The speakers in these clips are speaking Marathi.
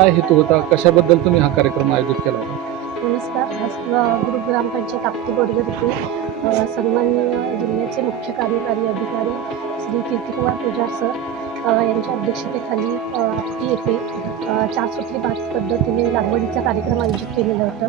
काय हेतू होता? कशाबद्दल तुम्ही हा कार्यक्रम आयोजित केला होता? नमस्कार. गुरुग्राम पंचायत गुरु ग्रामपंचायत आपटी बोडगर येथे जिल्ह्याचे मुख्य कार्यकारी अधिकारी श्री कीर्तिकुमार पुजार सर यांच्या अध्यक्षतेखाली अ, आपटी येथे चार सूत्री पाच पद्धतीने लागवडीचा कार्यक्रम आयोजित केलेला होता.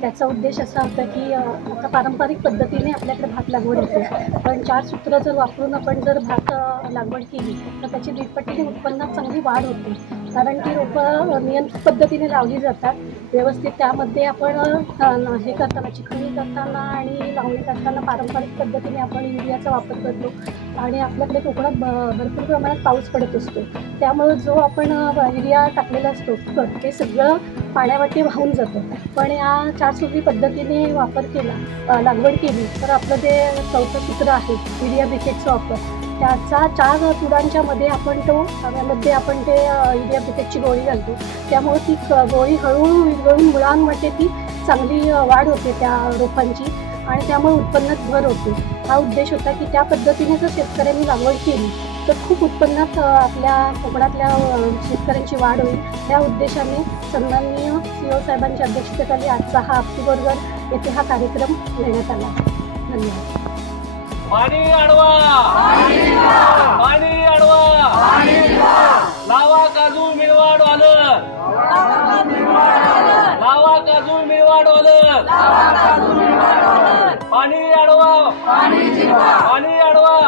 त्याचा उद्देश असा होता की आता पारंपरिक पद्धतीने आपल्याकडे भात लागवड होते पण चार सूत्र जर वापरून आपण जर भात लागवड केली तर त्याची दीडपटीने उत्पन्नात चांगली वाढ होते. कारण की रोपं नियंत्रित पद्धतीने लावली जातात. व्यवस्थित त्यामध्ये आपण हे करताना चिखली करताना आणि लावणी करताना पारंपरिक पद्धतीने आपण युरियाचा वापर करतो. आणि आपल्याकडे कोकणात ब भरपूर प्रमाणात पाऊस पडत असतो. त्यामुळं जो आपण युरिया टाकलेला असतो खत ते सगळं पाण्यावाटे वाहून जातं. पण या चार पद्धतीने वापर केला लागवड केली तर आपलं जे चौथं सूत्र आहे युरिया बिकेटचा वापर त्याचा चार तुडांच्या मध्ये आपण तो त्यामध्ये आपण ते युरिया बिकेटची गोळी घालतो. त्यामुळे ती क- गोळी हळूहळू विरघळून मुळांमध्ये ती चांगली वाढ होते त्या रोपांची आणि त्यामुळे उत्पन्नात भर होते. हा उद्देश होता की त्या पद्धतीने जर शेतकऱ्यांनी लागवड केली तर खूप उत्पन्नात आपल्या कोकणातल्या शेतकऱ्यांची वाढ होईल. या उद्देशाने सन्माननीय सी ओ साहेबांच्या अध्यक्षतेखाली आजचा हा आपटी बरोबर येथे हा कार्यक्रम घेण्यात आला. धन्यवाद. डॉलर पाणी अडवा पाणी अडवा